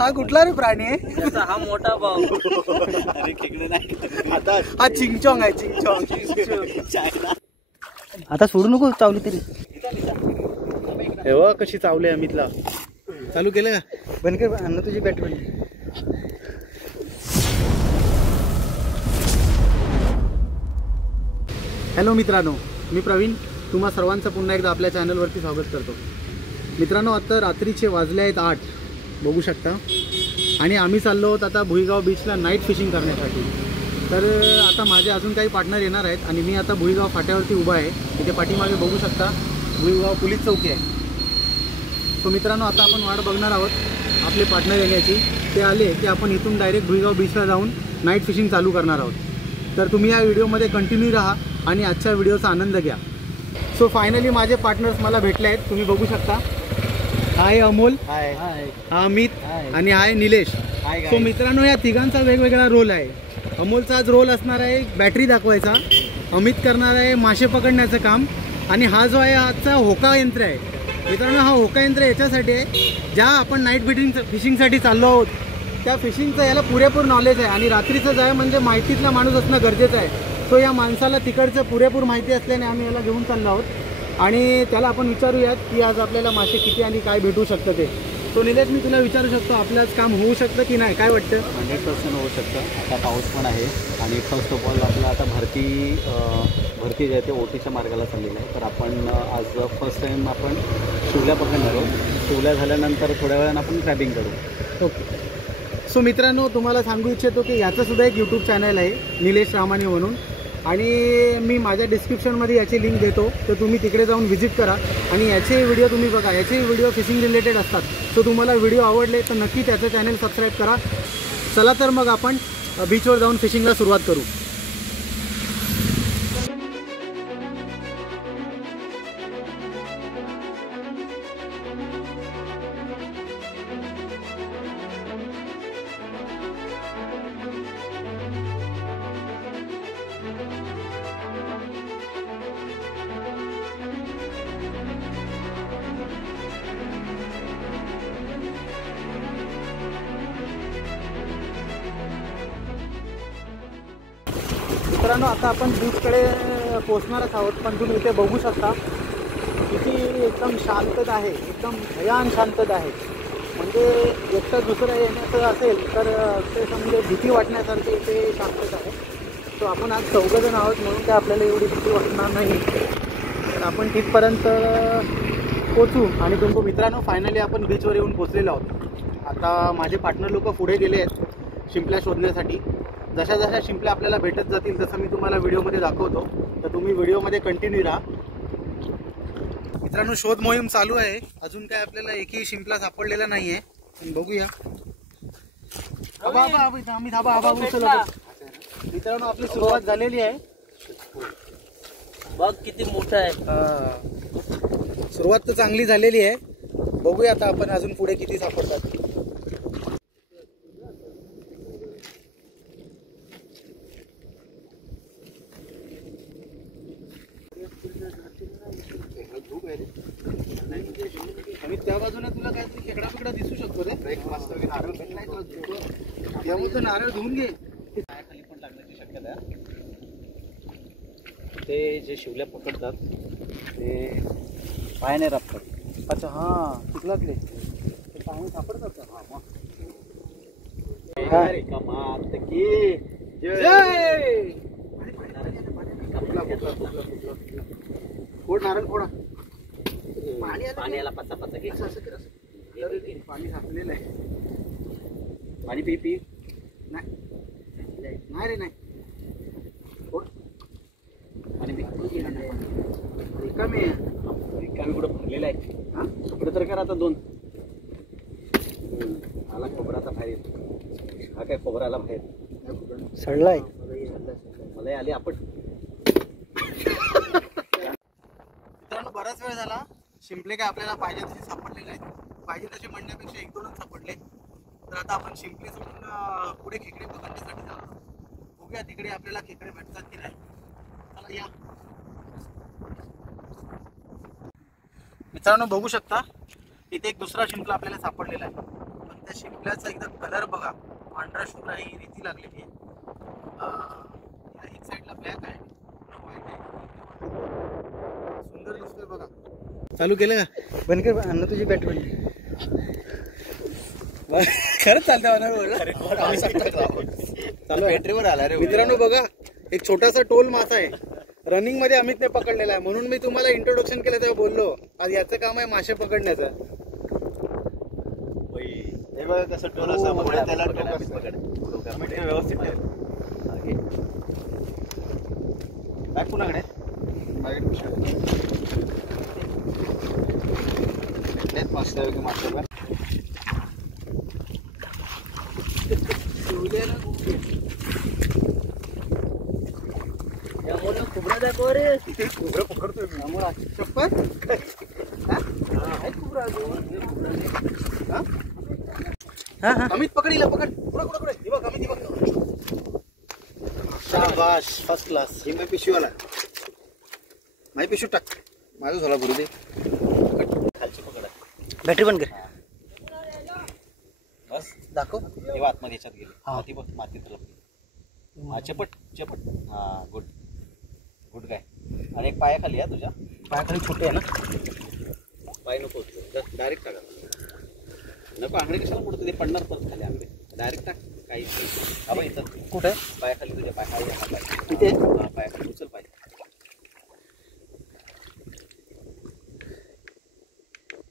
हा कुठला रे प्राणी आहे? हा मोठा भाऊ. अरे खेकडे नाही आता हा चिंचोंग आहे, चिंचोंग. आता सोडू नको चावली तरी. हे बघ कशी चावले अमितला. चालू केलं का? बंद कर अन्न तुझी बॅटरी. हॅलो मित्रांनो, मी प्रवीण तुम्हा सर्वांचं पुन्हा एकदा आपल्या चॅनलवरती स्वागत करतो. मित्रांनो, आता रात्रीचे वाजले आहेत 8 बघू शकता आणि आम्ही चाललो आहोत आता भुईगाव बीचला नाईट फिशिंग करण्यासाठी. तर आता माझे अजून काही पार्टनर येणार आहेत आणि मी आता भुईगाव फाट्यावरती उभा आहे. इथे पाठीमागे बघू शकता भुईगाव पोलीस चौकी आहे. सो मित्रांनो, आता आपण वाट बघणार आहोत आपले पार्टनर येण्याची. ते आले की आपण इथून डायरेक्ट भुईगाव बीचला जाऊन नाईट फिशिंग चालू करणार आहोत. तर तुम्ही या व्हिडिओमध्ये कंटिन्यू राहा आणि आजच्या व्हिडिओचा आनंद घ्या. सो फायनली माझे पार्टनर्स मला भेटले आहेत, तुम्ही बघू शकता. हाय अमोल, हाय हा अमित आणि हाय निलेश. सो मित्रांनो, या तिघांचा वेगवेगळा रोल आहे. अमोलचा आज रोल असणार आहे बॅटरी दाखवायचा, अमित करणार आहे मासे पकडण्याचं काम आणि हा जो आहे आजचा होका यंत्र आहे. मित्रांनो, हा होका यंत्र याच्यासाठी आहे ज्या आपण नाईट फिशिंगसाठी चाललो आहोत त्या फिशिंगचं याला पुरेपूर नॉलेज आहे आणि रात्रीचं जाय म्हणजे माहितीतला माणूस असणं गरजेचं आहे. सो या माणसाला तिकडचं पुरेपूर माहिती असल्याने आम्ही याला घेऊन चाललो आहोत आणि त्याला आपण विचारूयात की आज आपल्याला मासे किती आणि काय भेटू शकतं ते. सो निलेश, मी तुला विचारू शकतो आपलं आज काम होऊ शकतं की नाही, काय वाटतं? 100% होऊ शकतं. आता पाऊस पण आहे आणि फर्स्ट ऑफ ऑल आपलं आता भरती जे आहे ते ओटीच्या मार्गाला चाललेलं आहे. तर आपण आज फर्स्ट टाईम आपण शिवल्या पकडणार आहोत. शिवल्या झाल्यानंतर थोड्या वेळानं आपण क्रॅबिंग करू. ओके. सो मित्रांनो, तुम्हाला सांगू इच्छितो की याचंसुद्धा एक यूट्यूब चॅनल आहे निलेश रामाने म्हणून आणि मी माझ्या डिस्क्रिप्शनमध्ये याची लिंक देतो. तर तुम्ही तिकडे जाऊन व्हिजिट करा आणि याचे व्हिडिओ तुम्ही बघा. याचे व्हिडिओ फिशिंग रिलेटेड असतात. सो तुम्हाला व्हिडिओ आवडले तर नक्की त्याचं चॅनल सबस्क्राईब करा. चला तर मग आपण बीचवर जाऊन फिशिंगला सुरुवात करू. मित्रांनो, आता आपण बीचकडे पोचणारच आहोत पण तुम्ही इथे बघू शकता किती एकदम शांतता आहे, एकदम भयान शांतता आहे. म्हणजे एकटं दुसरं येण्याचं असेल तर ते समजे भीती वाटण्यासारखी इथे शांतता आहे. तो आपण आज 4 जण आहोत म्हणून काय आपल्याला एवढी भीती वाटणार नाही. तर आपण तिथपर्यंत पोचू आणि तुमको मित्रांनो फायनली आपण बीचवर येऊन पोचलेलो आहोत. आता माझे पार्टनर लोक पुढे गेले आहेत शिंपल्या शोधण्यासाठी. जशा जशा शिंपल्या आपल्याला भेटत जातील तसं मी तुम्हाला व्हिडिओमध्ये दाखवतो. तर तुम्ही व्हिडिओमध्ये कंटिन्यू राहा. मित्रांनो, शोध मोहीम चालू आहे. अजून काय आपल्याला एकही शिंपला सापडलेला नाही आहे. बघूया. मित्रांनो, आपली सुरुवात झालेली आहे. बघ किती मोठा आहे. सुरुवात तर चांगली झालेली आहे. बघूया आता आपण अजून पुढे किती सापडतात. आणि त्या बाजूने तुला काहीतरी खेकडा फिकडा दिसू शकतो रे. नारळ भेटलाय त्यामुळे नारळ धुवून घे. खाली पण लागण्याची शक्यता आहे. ते जे शिवल्या पकडतात ते पायाने राबतात. अच्छा, हां, कुठलातले ते पाहून सापडतात का? फोड नारळ फोडा. पाण्याला पचा पचा घे. पाणी साचलेलं आहे. पाणी पी पी. नाही रे, नाही. पाणी पी. रिकामी आहे. रिकामी कुठं भरलेलं आहे. हां, कपडे तर करा आता 2. आला खोबराचा बाहेर येतो. हा काय खोबराला बाहेर सडलाय. मला आले आपण. मित्रांनो, बराच वेळ झाला. शिंपले काय आपल्याला पाहिजे तसे सापडलेले आहेत. पाहिजे तसे म्हणण्यापेक्षा 1-2च सापडले. तर आता आपण शिंपले सोडून पुढे खेकडे पकडण्यासाठी जाणार. बघूया तिकडे आपल्याला खेकडे भेटतात की नाही. चला या. मित्रांनो, बघू शकता इथे एक दुसरा शिंपला आपल्याला सापडलेला आहे. पण त्या शिंपल्याचा एकदम कलर बघा, पांढरा शुभ्र ही रीती लागलेली आहे. एक साईडला ब्लॅक आहे, व्हाईट आहे, सुंदर दिसतोय बघा. चालू केलं का? बंद कर अन्न तुझी बॅटरी बनली. खरंच चालतं चालू बॅटरीवर आला रे. मित्रांनो बघा, एक छोटासा टोल मासा आहे, रनिंग मध्ये अमितने पकडलेला आहे. म्हणून मी तुम्हाला इंट्रोडक्शन केलं तेव्हा बोललो आज याचं काम आहे मासे पकडण्याचं. हे बघा कसं टोल असं पकड, त्याला टोक पकड व्यवस्थित ठेव. काय कुणाकडे मस्त मासे खुबरा दाखव रे. खोबरं पकडतोय मी. शपथ? हा हा अमित पकडीला पकड. पुढे पुढे पुढे. हे बघ अमित, हे बघ. शाबाश, फर्स्ट क्लास. हे मी पिशवीवाला माझी पिशवी टाक. माझं झाला भरू दे. खालची पकड. बॅटरी बंद कर. बस दाखव. हे आतमध्ये याच्यात गेले. हा. माती बघ, मातीत लपली. हा चपट चपट. हा गुड गुड काय. आणि एक पायाखाली या तुझ्या. पायाखाली छोटे आहे ना. पाय नको डायरेक्ट टाका. नको आंगडे कशाला पडतो, ते पडणार परत खाली आंगडे. डायरेक्ट टाक. काही हा बघ इथं कुठे? पायाखाली तुझ्या पायाखाली. हा पाय तिथे हा पायाखाली उचल पाय.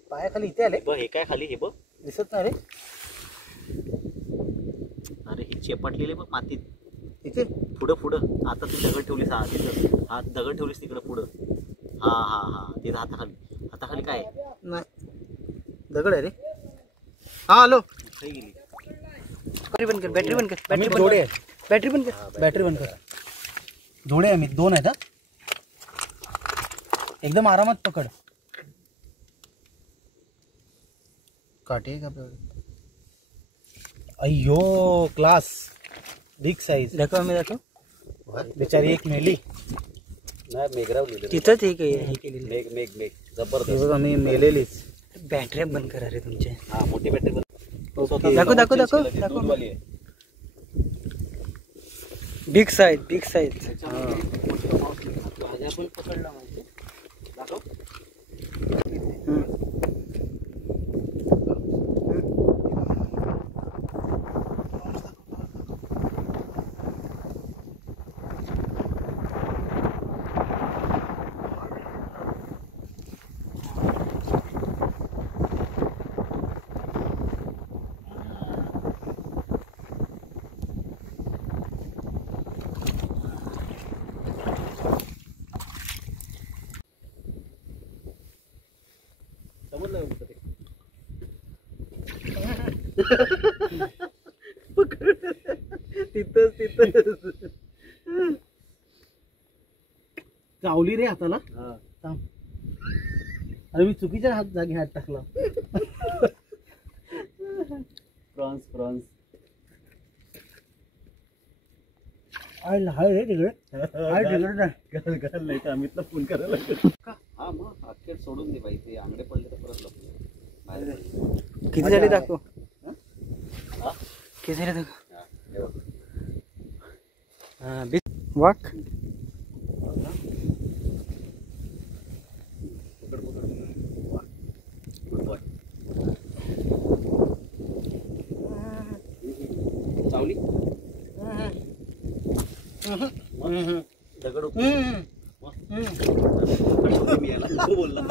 पायाखाली इथे आले. बघ हे काय खाली हे बघ. दिसत नाही रे. अरे ही चेपटलेली बघ मातीत. इथे पुढं पुढं. आता तू दगड ठेवलीस. हा तिथं हा दगड ठेवलीस तिकडं पुढं. हा हा हा ते हाताखाली. हाताखाली काय आहे? नाही, दगड आहे रे. हा हॅलो. खाली गेली. बॅटरी बंद कर. बॅटरी बंद कर. बॅटरी बंद जोडे कर. आहे. बॅटरी बंद कर. बॅटरी बंद कर. जोडे आहे मी, दोन आहेत. एकदम आरामात पकड. काटे का अय्यो, क्लास, बिग साईज. दाखव आम्ही दाखव. बिचारी एक मेली. नाही मेघराव लिहिलं. तिथंच हे काही हे केलेलं. मेघ मेघ मेघ हे जबरदस्त. बघा मी मेलेलीच. बॅटरी बंद करा रे तुमचे. हा मोठी बॅटरी बंद. दाखव दाखव दाखव दाखव. दूधवाली आहे. Big size big size. भाज्या पण पकडला माहिती. दाखव. समजलं का कुठं ते? तिथंच तिथंच चावली रे हाताला. हा. थांब. अरे मी चुकीच्या जागी हात टाकला. Prawns prawns. हाय रे तिकडे. हाय तिकडे नाही. घाल नाही तर अमितला फोन करायला लागेल. हा मग अखेर सोडून दे बाई. ते आंगडे पडले तर परत लपले बाहेर पडले. किती झाले दाखव. हा? किती झाले दाखव. हा, हे बघ. हा बिग वाक. पकड पकड. Good boy. चावली. दगड मी याला नको बोलला.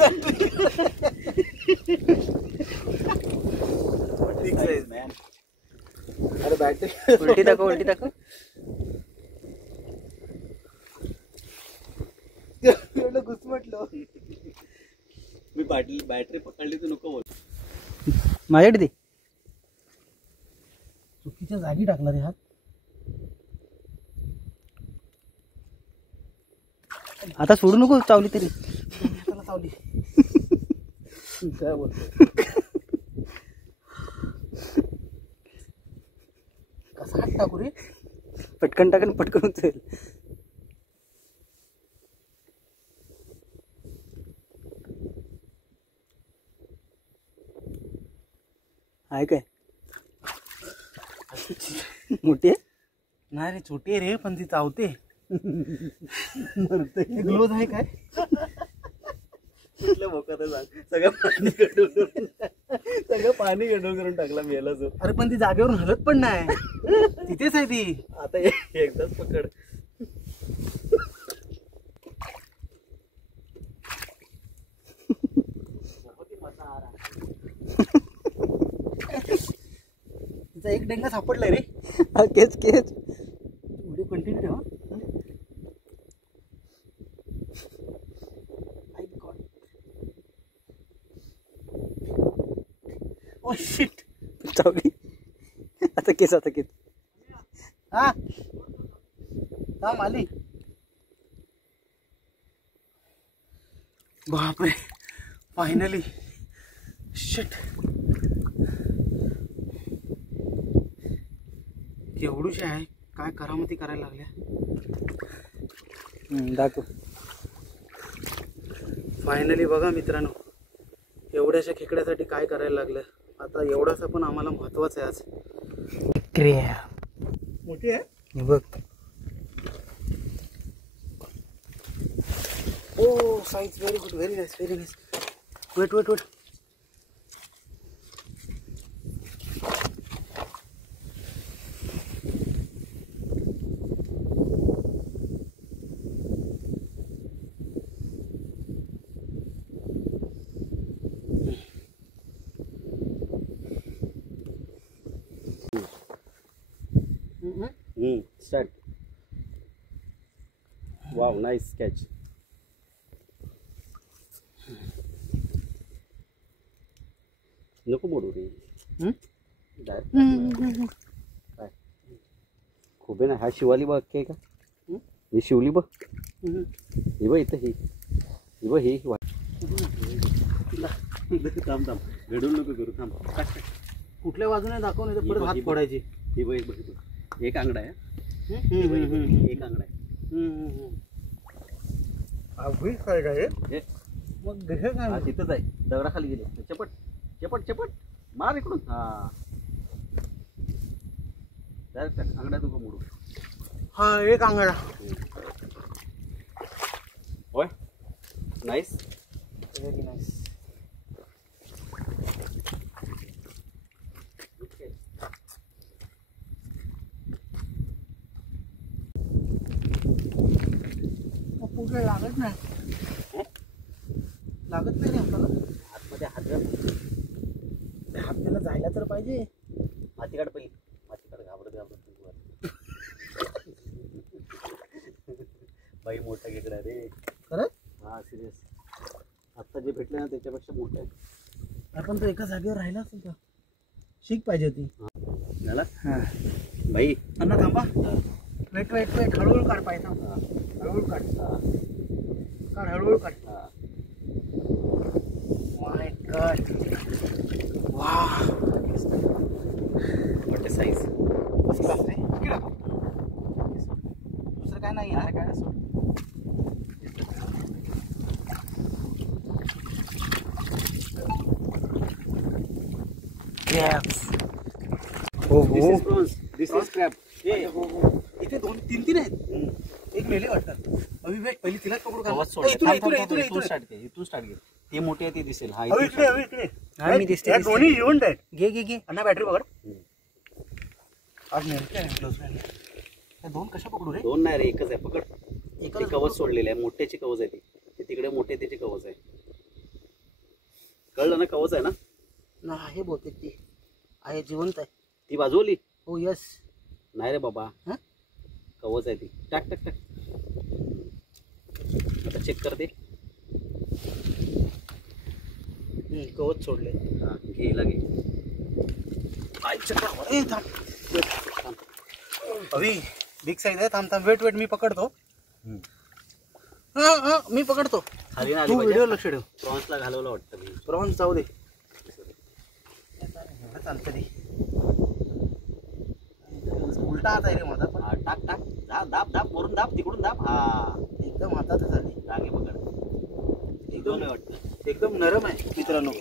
अरे बॅटरी उलटी दाखव उलटी दाखव. एवढं घुसमटलं. मी बॅटरी पकडली तर नको बोल. माझ्याकडे दे. चुकीच्या जागी टाकला रे हात. आता सोडू नको. चावली तरी. हाताला चावली. काय बोलतो. कसा हात टाकू रे. पटकन टाकन पटकन उचल. आहे काय. मोठी आहे. नाही रे छोटी आहे रे पण ती चावते. मरते. ग्लोज आहे काय? कुठल्या बोकात सगळं पाणी गडूळ करून टाकला मेला जो. अरे पण ती जागेवरून हलत पण नाही. तिथेच आहे ती. आता एकदाच पकड. तिचा एक डेंगा सापडलाय रे. हा, केच केच. व्हिडिओ कंटिन्यू ठेवा. Oh shit. चावली. आता केस आता केस. हा थांब आली. बापरे फायनली. शिट केवढूशी आहे. काय करामती करायला लागल्या. दाखव. फायनली बघा मित्रांनो एवढ्याशा खेकड्यासाठी काय करायला लागलं. आता एवढासा पण आम्हाला महत्वाचं आहे आज. मोठी आहे. हे बघ. Oh size very good. Very nice very nice. Wait wait wait. Start. Wow nice catch. नको मोडू रे. काय खूप ना. हा शिवाली बघ काय का. ही शिवली बघ. ही बघ इथं. ही बघ ही. थांब थांब घडून नको करू. थांब. कुठल्या बाजूने दाखव नाही तर परत हात फोडायची. ही बघ बघ. एक आंगडा आहे. एक आंगडा आहे. मग हे काय हा तिथंच आहे. दगडाखाली गेले. चपट चपट चपट मार इकडून. हा डायरेक्ट आंगडा तुका मोडू. हा एक आंगडा. होय नाईस. Very nice. पुढे लागत नाही. लागत नाही रे आपल्याला. आतमध्ये हात आपल्याला जायला तर पाहिजे. माती काढ पहिली. माती काढ. घाबरत घाबरत बाई मोठा खेकडा रे. खरंच. हा सिरियस. आत्ता जे भेटले ना त्याच्यापेक्षा मोठं आहे. आपण तो एका जागेवर राहिला असेल का. शीक पाहिजे होती. झाला हा. बाई. अण्णा थांबा. Wait wait wait. हळूहळू काढ पाहिजे. हळूहळू काढ. काढ हळूहळू काढ. My god. वा मोठे साईज. फर्स्ट क्लास रे. दुसरं काय नाही ना. काय असं हो हो. दिस इज क्रॅब. इथे दोन तीन तीन आहेत. एक मेले वाटतात. अभि वेट पहिली तिलाच पकडू का. कवच सोड. इथून इथून इथून इथून स्टार्ट कर. इथून स्टार्ट कर. ती मोठी आहे ती दिसेल. हा अभि इकडे अभि इकडे. हा मी दिसते. दोन्ही इव्हेंट आहेत. घे घे घे. अण्णा बॅटरी पकड. आज नेमके क्लोज फ्रेंड. दोन कशा पकडू रे. दोन नाही रे एकच आहे. पकड. एकच ती कवच सोडलेली आहे. मोठ्याची कवच आहे ती. तिकडे मोठे त्याची कवच आहे. कळलं ना. कवच आहे ना. ना हे बोलते ती आहे जिवंत आहे. ती बाजूली. हो यस. नाही रे बाबा. हा? कवच आहे ती. टाक टाक टाक. आता चेक करते. कवच सोडले. हा घे लागे. अभि बिग साईज आहे. थांब थांब. Weight weight. मी पकडतो. हा हा मी पकडतो. खाली ना तू व्हिडिओ लक्ष ठेव. प्रॉन्सला घालवलं वाटतं मी. प्रॉन्स जाऊ दे. चालतं रे. उलटा हात आहे रे माझा. पण हा टाक टाक. दाब दाब. वरून दाब. तिकडून दाब. हा एकदम हातातच आली. टाके पकड. एकदम नाही वाटतं. एकदम नरम आहे मित्रांनो.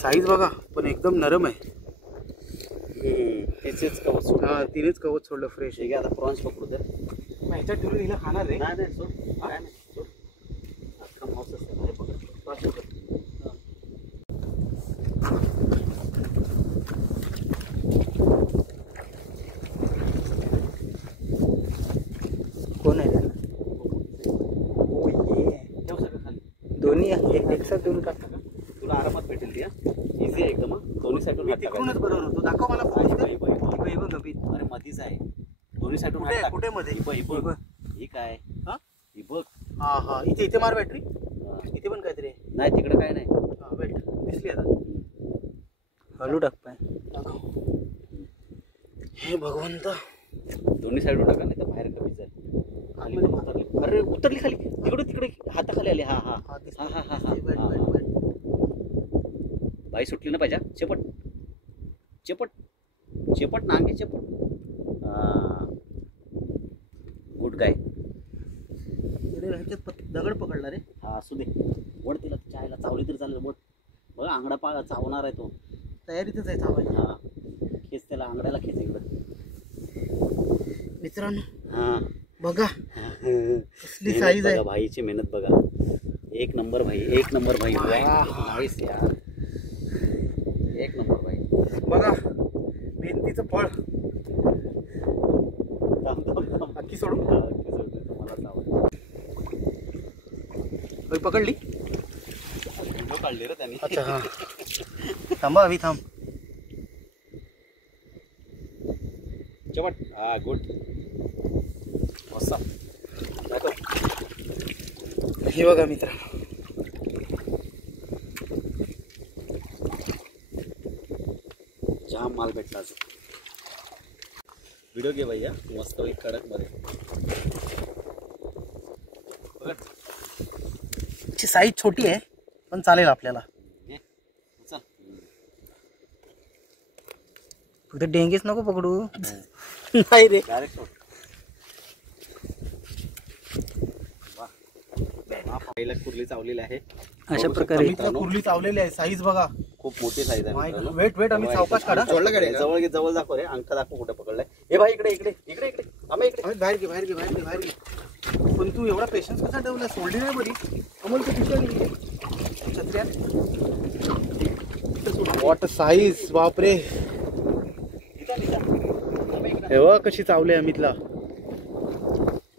साईज बघा पण एकदम नरम आहे. तिचेच कवच सोड. हा तिनेच कवच सोडलं फ्रेश. ठीक आहे आता प्रॉन्स पकडू दे. ह्याच्यात ठेवून हिला खाणार रे. नाही नाही सोड काय नाही सोड. अख्खा मांस असतं हे पकड. पाच पकड. हा. कोण आहे त्याला? ठेव सगळं खाली. दोन्ही एक साथ दोन्ही टाक. तुला आरामात भेटेल ती. इझी आहे एकदम. दोन्ही साईडून हात तिकडूनच टाकायचे. बरोबर होतो. दाखव मला बाई, फोन. बाई, बाई, बाई. बघ गपीत. अरे मधीच आहे. दोन्ही साईडून हात कुठे टाक. कुठे मध्ये? ही बघ. ही काय? हा? ही बघ. हा हा इथे मार बॅटरी. हा. इथे पण काहीतरी आहे. नाही तिकडे काय नाही. हा वेट दिसली आता. हलू टाक पाय. दाखव. हे भगवंत. दोन्ही साईडून टाका नाही तर बाहेर कमी जाईल. खाली पण उतरली. अरे उतरली खाली. तिकडे हाताखाली आली. हा हा हा दिसली. हा हा हा वेट हा. Wait wait. बाई सुटली ना पाहिजे. चेपट चेपट चेपट नांगे चेपट. Good guy. ह्याच्यात दगड पकडला रे. हा असू दे. वड तिला चायला चावली तरी चालेल. वड बघा आंगडा पाळा चावणार आहे तो. तयारीतच आहे थांबायला. हा खेच त्याला आंगड्याला खेच इकडं. मित्रांनो हा बघा कसली साईज आहे. बघा भाईची मेहनत बघा. एक नंबर भाई. एक नंबर भाई. नाईस यार. एक नंबर भाई. बघा मेहनतीचं फळ. थांब थांब थांब. अख्खी सोडून हा, ते सोडलं. मला चावलं. पकडली. व्हिडिओ काढले रे त्यांनी. अच्छा हा थांबा अभि थांब. चेपट. हा गुड. मस्त. दाखव. हे बघा मित्र. जाम माल भेटला आज. व्हिडिओ घे भैया मस्त एक कडक मध्ये. साईज छोटी आहे पण चालेल आपल्याला. घे. चल. फक्त डेंगेच नको पकडू. नाही रे. डायरेक्ट सोड. पहिला कुर्ली चावलेली आहे. अशा प्रकारे मित्र कुर्ली चावलेली आहे. साईज बघा. खूप मोठी साईज आहे मित्रांनो. वेट वेट आम्ही सावकाश काढा. सोडलं गाडी. जवळ घे. जवळ दाखव रे. अंक दाखव कुठे पकडलाय. हे भाई इकडे इकडे इकडे इकडे. आम्ही इकडे. बाहेर घे बाहेर घे बाहेर घे बाहेर घे. पण तू एवढा पेशन्स कसा ठेवला? सोडली नाही बरी. अमोल तू पिशवी छत्र्या. वॉट साईज बापरे. हे बघ कशी चावले अमितला.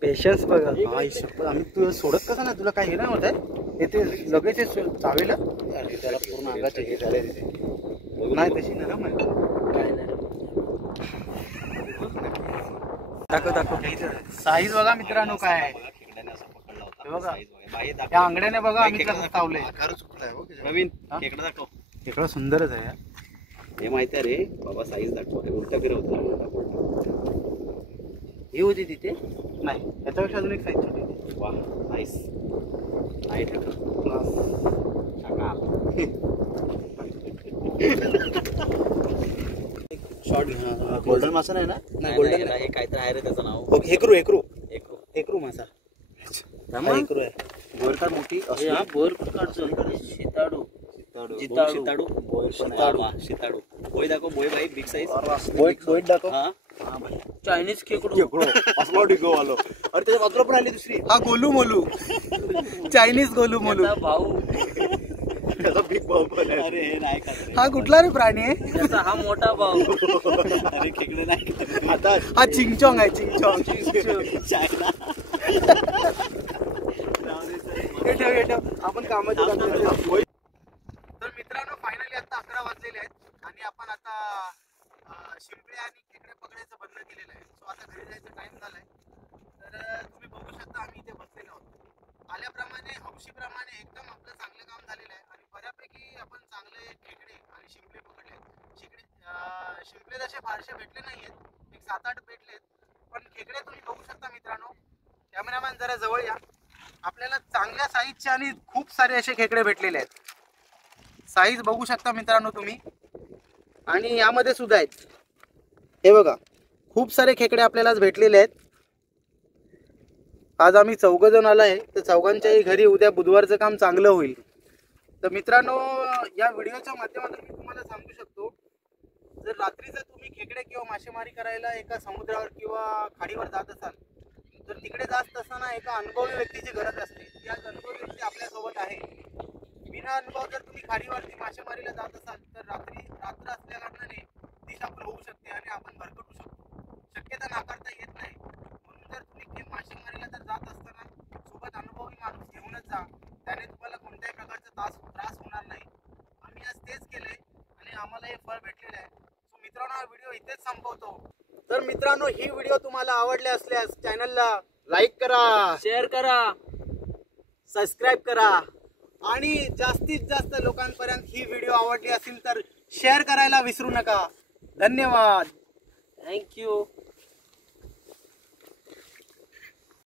पेशन्स बघा. आई शपथ. आम्ही तू सोडत कसा नाही? तुला काही हे नाही होत आहे? येते लगेच चावेल. अरे त्याला पूर्ण अंगाचे हे झाले तिथे. नाही तशी नरम आहे. काय नाही. दाखव दाखव. साईज बघा मित्रांनो काय आहे. खेकड्याने असं पकडला होता. हे बघा. Size बघा. बाई दाखव. त्या अंगड्याने बघा आम्ही कसं चावलंय. नवीन खेकडा दाखव. इकडं सुंदरच आहे. हे माहिती आहे रे बाबा. साईज दाखव. हे उलटा फिरवतो. हे होती तिथे. नाही याच्यापेक्षा अजून एक साईज छोटी. वा नाईस. नाही ठेवलं. शॉर्ट घ्या. गोल्डन मासा नाही ना? नाही गोल्डन हे काहीतरी आहे रे त्याचं नाव. हेकरू हेकरू एक हेकरू मासा. थांबा. हेकरू आहे. बोर का मोठी हे हा बोर कुठं काढतो? शिताडू. जिताडू. शिताडू. शिताडू. बोय दाखव. बोय भाई बिग साईज. बोईट दाखव. हा चायनीज खेकडू. आलो. अरे त्याच्या बाजूला पण आली दुसरी. हा गोलू मोलू. चायनीज गोलू मोलू. त्याचा भाऊ. त्याचा बिग भाऊ पण आहे. अरे हे नाही खात रे. हा कुठला रे प्राणी आहे? त्याचा हा मोठा भाऊ. अरे खेकडे नाही खात रे. आता हा चिंगचॉंग आहे. चिंगचॉंग. चायना. हे ठेव हे ठेव. आपण कामाच्या तर मित्रांनो फायनली आता 11 वाजलेले आहेत आणि आपण आता शिंपळे आणि खेकडे पकडायचं बंद केलेलं आहे. सो आता घरी जायचा टाइम झालाय. तर तुम्ही बघू शकता आम्ही इथे बसलेलो आहोत. आल्याप्रमाणे हौशीप्रमाणे एकदम आपलं चांगलं काम झालेलं आहे आणि बऱ्यापैकी आपण चांगले खेकडे आणि शिंपले पकडले. शिंपले तसे फारसे भेटले नाही आहेत. एक 7-8 भेटलेत. पण खेकडे तुम्ही बघू शकता मित्रांनो. कॅमेरामॅन जरा जवळ या. आपल्याला चांगल्या साईजचे आणि खूप सारे असे खेकडे भेटलेले आहेत. साईज बघू शकता मित्रांनो तुम्ही. आणि यामध्ये सुद्धा आहेत. हे बघा खूप सारे खेकडे आपल्याला आज भेटलेले आहेत. आज आम्ही 4 जण आलो आहे. तर 4घांच्याही घरी उद्या बुधवारचं काम चांगलं होईल. तर मित्रांनो या व्हिडिओच्या माध्यमातून मी तुम्हाला सांगू शकतो जर रात्री जर तुम्ही खेकडे किंवा मासेमारी करायला एका समुद्रावर किंवा खाडीवर जात असाल तर तिकडे जात असताना एका अनुभवी व्यक्तीची गरज असते. ती आज अनुभवी व्यक्ती आपल्यासोबत आहे. बिना अनुभव जर तुम्ही खाडीवरती मासेमारीला जात असाल तर रात्र असल्या कारणाने दिशाभूल होऊ शकते आणि आपण भरकटू शकतो. शक्यता नाकारता येत नाही. म्हणून जर तुम्ही मासेमारीला जर जात असताना सोबत अनुभवी माणूस घेऊनच जा. त्याने तुम्हाला कोणत्याही प्रकारचा त्रास होणार नाही. आम्ही आज तेच केलंय आणि आम्हाला हे फळ भेटलेलं आहे. सो मित्रांनो, हा व्हिडिओ इथेच संपवतो. तर मित्रांनो, ही व्हिडिओ तुम्हाला आवडली असल्यास चॅनलला लाईक करा, शेअर करा, सबस्क्राईब करा आणि जास्तीत जास्त लोकांपर्यंत ही व्हिडिओ आवडली असेल तर शेअर करायला विसरू नका. धन्यवाद. थँक्यू.